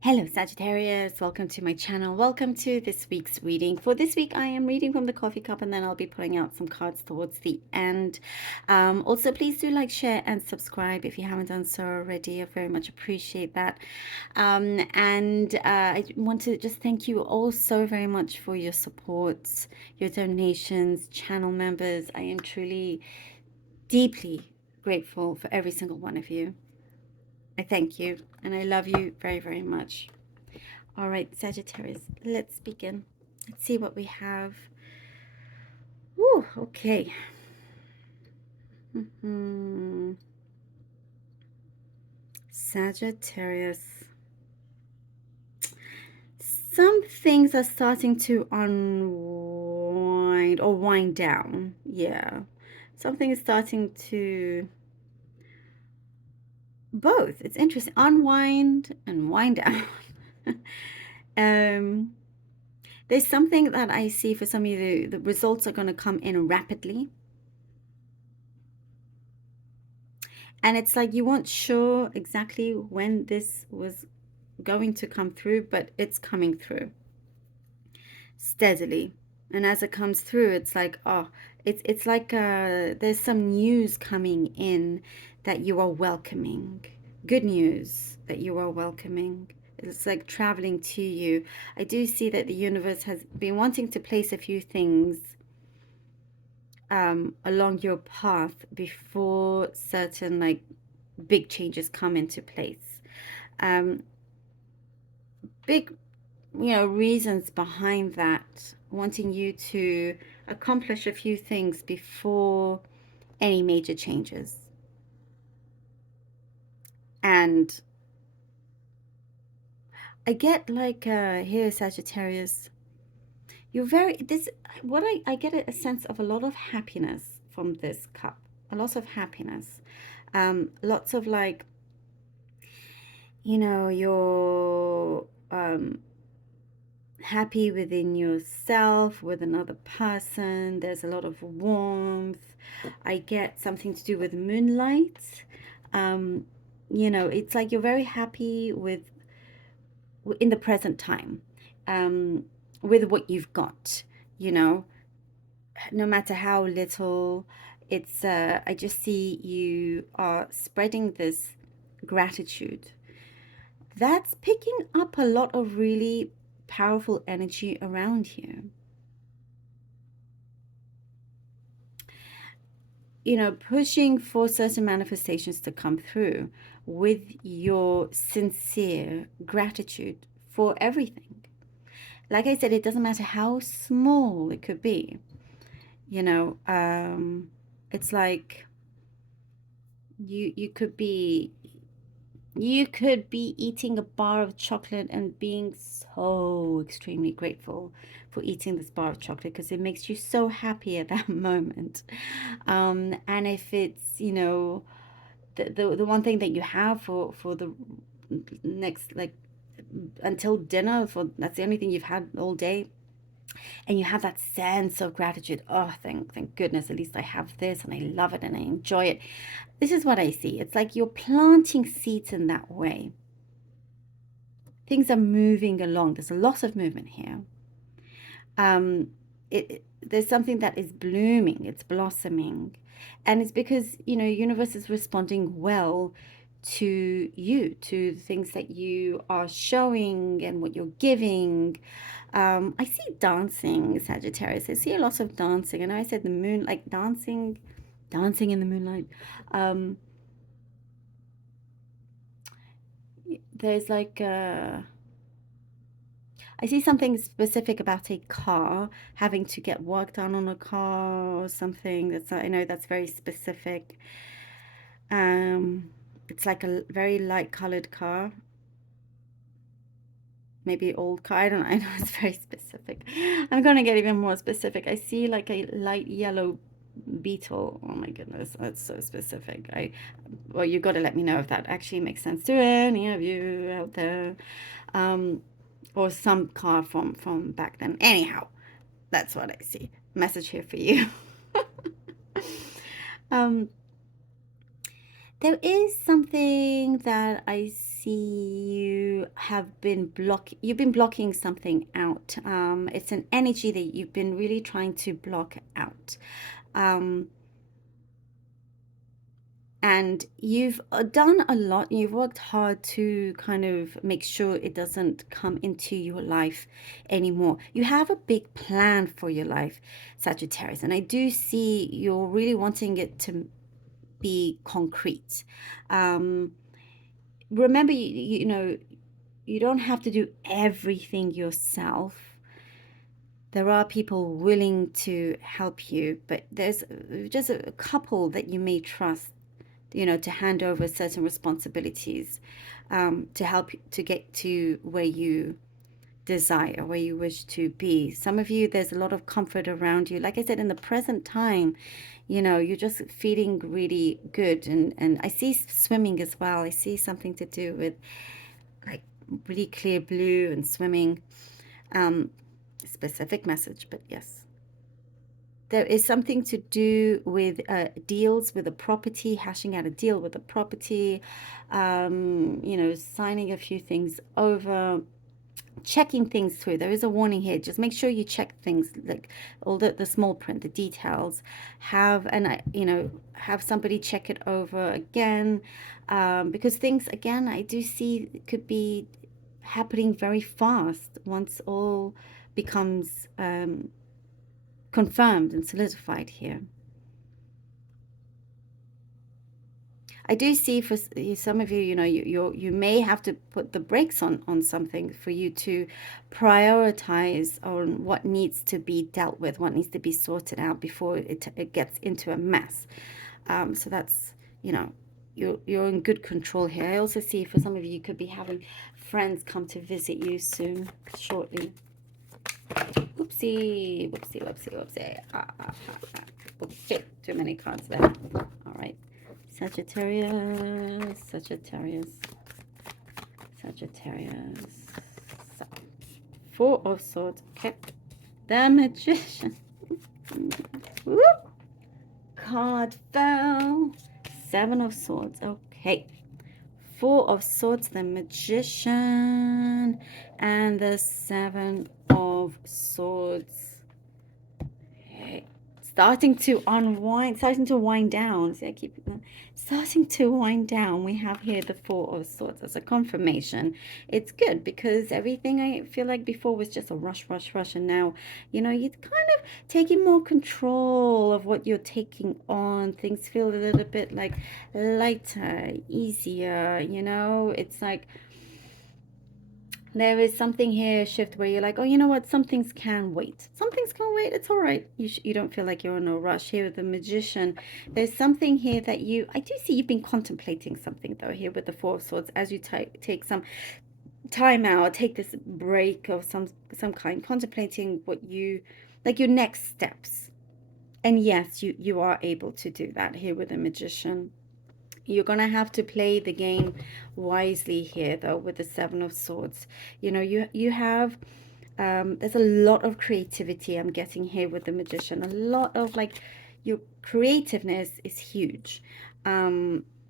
Hello Sagittarius, welcome to my channel. Welcome to this week's reading. For this week, I am reading from the coffee cup and then I'll be pulling out some cards towards the end. Also, please do like, share and subscribe if you haven't done so already. I very much appreciate that. I want to just thank you all so very much for your support, your donations, channel members. I am truly, deeply grateful for every single one of you. I thank you and I love you very, very much. All right, Sagittarius, let's begin. Let's see what we have. Woo, okay. Sagittarius. Some things are starting to unwind or wind down. Yeah. Something is starting to both. It's interesting. Unwind and wind down. There's something that I see for some of you, the results are going to come in rapidly. And it's like you weren't sure exactly when this was going to come through, but it's coming through steadily. And as it comes through, it's like, oh, it's like there's some news coming in that you are welcoming. Good news that you are welcoming. It's like traveling to you. I do see that the universe has been wanting to place a few things along your path before certain like big changes come into place. Big, reasons behind that, wanting you to accomplish a few things before any major changes. And I get like here, Sagittarius, you're very, this, what I get a sense of a lot of happiness from this cup, a lot of happiness, lots of like, you're happy within yourself, with another person. There's a lot of warmth. I get something to do with moonlight. It's like you're very happy with in the present time, with what you've got, no matter how little. It's I just see you are spreading this gratitude that's picking up a lot of really powerful energy around you. Pushing for certain manifestations to come through with your sincere gratitude for everything. Like I said, it doesn't matter how small it could be. It's like you could be eating a bar of chocolate and being so extremely grateful for eating this bar of chocolate because it makes you so happy at that moment. And if it's, the one thing that you have for the next, like, until dinner, that's the only thing you've had all day, and you have that sense of gratitude. Oh, thank goodness, at least I have this and I love it and I enjoy it. This is what I see. It's like you're planting seeds in that way. Things are moving along. There's a lot of movement here. There's something that is blooming, it's blossoming, and it's because universe is responding well to you, to the things that you are showing and what you're giving. I see dancing, Sagittarius. I see a lot of dancing. I know I said the moon, like dancing in the moonlight. There's like I see something specific about a car, having to get work done on a car or something. I know that's very specific. It's like a very light colored car, maybe old car. I don't know. I know it's very specific. I'm gonna get even more specific. I see like a light yellow beetle. Oh my goodness, that's so specific. Well, you got to let me know if that actually makes sense to any of you out there. Or some car from back then. Anyhow, that's what I see. Message here for you. There is something that I see you've been blocking something out. It's an energy that you've been really trying to block out. Um, and you've done a lot, you've worked hard to kind of make sure it doesn't come into your life anymore. You have a big plan for your life, Sagittarius, and I do see you're really wanting it to be concrete. Um, Remember, you know, you don't have to do everything yourself. There are people willing to help you, but there's just a couple that you may trust, you know, to hand over certain responsibilities, to help to get to where you desire, where you wish to be. Some of you, there's a lot of comfort around you. Like I said, in the present time, you know, you're just feeling really good. And I see swimming as well. I see something to do with like really clear blue and swimming. Specific message, but yes. There is something to do with deals with a property, hashing out a deal with a property, you know, signing a few things over, checking things through. There is a warning here. Just make sure you check things, like all the small print, the details. You know, have somebody check it over again, because things, again, I do see could be happening very fast once all becomes confirmed and solidified here. I do see for some of you, you know, you may have to put the brakes on something for you to prioritize on what needs to be dealt with, what needs to be sorted out before it gets into a mess. So that's, you know, you're in good control here. I also see for some of you, you could be having friends come to visit you soon, shortly. Oopsie, whoopsie, whoopsie, whoopsie. Oopsie, too many cards there. All right. Sagittarius, Sagittarius, Sagittarius. So, Four of Swords. Okay. The Magician. Whoop. Card fell. Seven of Swords. Okay. Four of Swords, the Magician, and the Seven of Swords. Okay. Starting to unwind, starting to wind down. See, I keep starting to wind down. We have here the Four of Swords as a confirmation. It's good because everything I feel like before was just a rush, rush, rush, and now, you know, you're kind of taking more control of what you're taking on. Things feel a little bit like lighter, easier, you know. It's like there is something here, shift, where you're like, oh, you know what, some things can wait. Some things can wait. It's all right. You don't feel like you're in a rush. Here with the Magician, there's something here that I do see you've been contemplating something, though, here with the Four of Swords, as you take some time out, take this break of some kind, contemplating what like your next steps. And yes, you are able to do that here with the Magician. You're going to have to play the game wisely here, though, with the Seven of Swords. You know, you have, there's a lot of creativity I'm getting here with the Magician. A lot of, like, your creativeness is huge.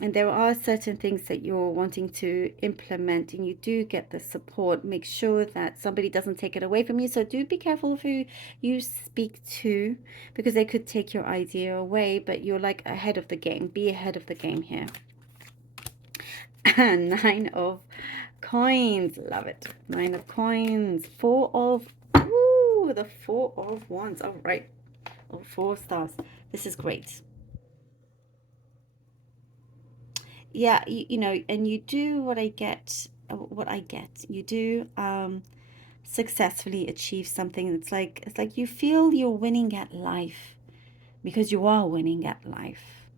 And there are certain things that you're wanting to implement, and you do get the support. Make sure that somebody doesn't take it away from you. So do be careful who you speak to, because they could take your idea away, but you're like ahead of the game. Be ahead of the game here. Nine of Coins. Love it. Nine of Coins. The Four of Wands. All right. Oh, 4 stars. This is great. Yeah, you know, and you do what I get. You do successfully achieve something. It's like you feel you're winning at life, because you are winning at life.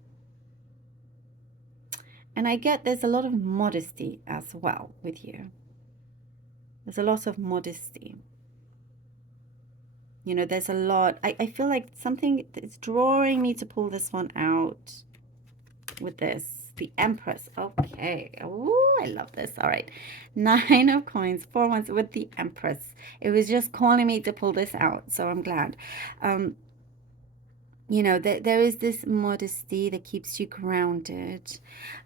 And I get there's a lot of modesty as well with you. There's a lot of modesty. You know, there's a lot. I feel like something is drawing me to pull this one out with this. The Empress. Okay. Oh, I love this. All right. 9 of Coins, 4 Wands with the Empress. It was just calling me to pull this out, so I'm glad. You know, there is this modesty that keeps you grounded.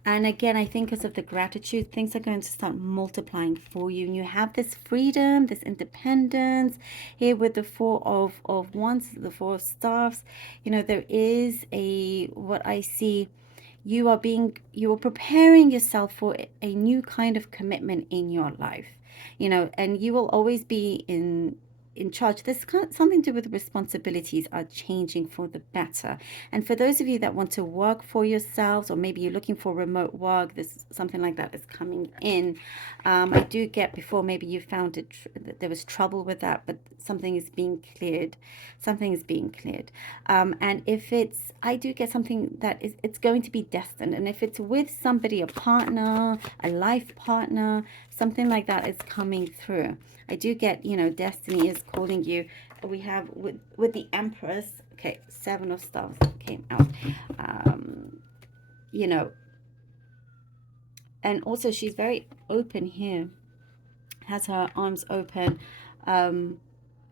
And again, I think because of the gratitude, things are going to start multiplying for you. And you have this freedom, this independence here with the four of wands, the four of staffs. You know, there is a, what I see, you are preparing yourself for a new kind of commitment in your life. You know, and you will always be in charge. This something to do with responsibilities are changing for the better. And for those of you that want to work for yourselves, or maybe you're looking for remote work, this something like that is coming in. I do get before, maybe you found it that there was trouble with that, but something is being cleared. Something is being cleared. And if it's, I do get something that is, it's going to be destined. And if it's with somebody, a partner, a life partner, something like that is coming through. I do get, you know, destiny is calling you. We have with the Empress, okay, Seven of Stars came out. You know, and also she's very open here, has her arms open, um,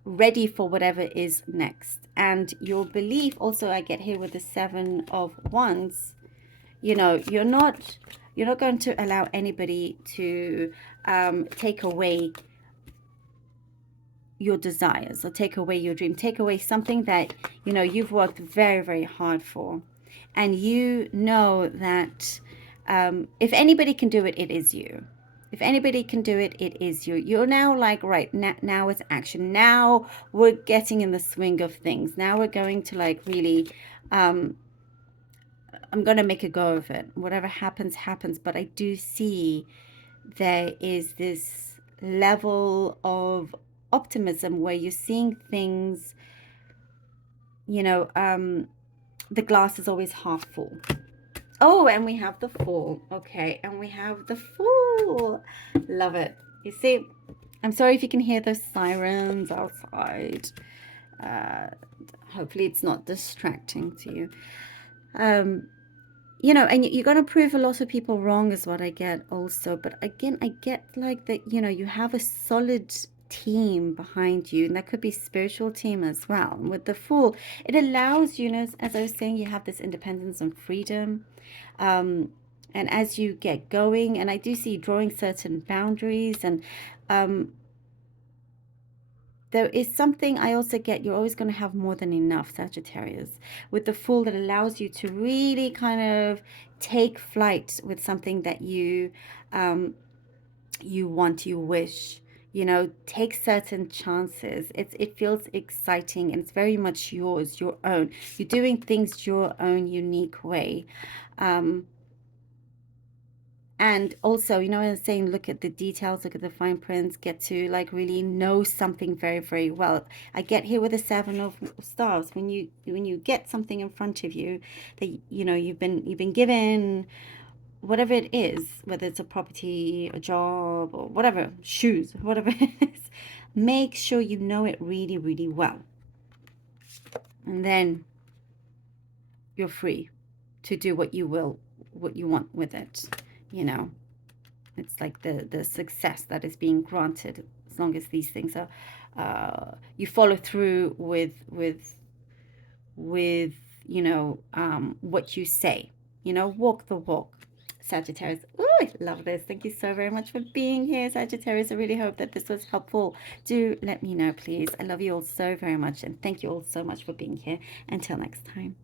ready for whatever is next. And your belief also, I get here with the Seven of Wands. You know, you're not going to allow anybody to take away your desires or take away your dream, take away something that, you know, you've worked very, very hard for. And you know that if anybody can do it, it is you. If anybody can do it, it is you. You're now like, right, now it's action. Now we're getting in the swing of things. Now we're going to like really, I'm going to make a go of it. Whatever happens, happens. But I do see there is this level of optimism where you're seeing things, you know, the glass is always half full. Oh, and we have the Fool. Okay, and we have the Fool. Love it. You see, I'm sorry if you can hear those sirens outside. Uh, hopefully it's not distracting to you. You know, and you're going to prove a lot of people wrong is what I get also. But again, I get like that, you know, you have a solid team behind you, and that could be spiritual team as well. And with the Fool, it allows you, you know, as I was saying, you have this independence and freedom. And as you get going, and I do see drawing certain boundaries, and there is something I also get, you're always going to have more than enough, Sagittarius, with the Fool, that allows you to really kind of take flight with something that you want, you wish, you know, take certain chances. It feels exciting, and it's very much yours, your own. You're doing things your own unique way. And also, you know, I was saying, look at the details, look at the fine prints, get to like really know something very, very well. I get here with the Seven of Stars. When you get something in front of you that, you know, you've been given, whatever it is, whether it's a property, a job, or whatever, shoes, whatever it is, make sure you know it really, really well. And then you're free to do what you want with it, you know. It's like the success that is being granted, as long as these things are, you follow through with you know, what you say, you know, walk the walk, Sagittarius. Oh, I love this. Thank you so very much for being here, Sagittarius. I really hope that this was helpful. Do let me know, please. I love you all so very much, and thank you all so much for being here. Until next time.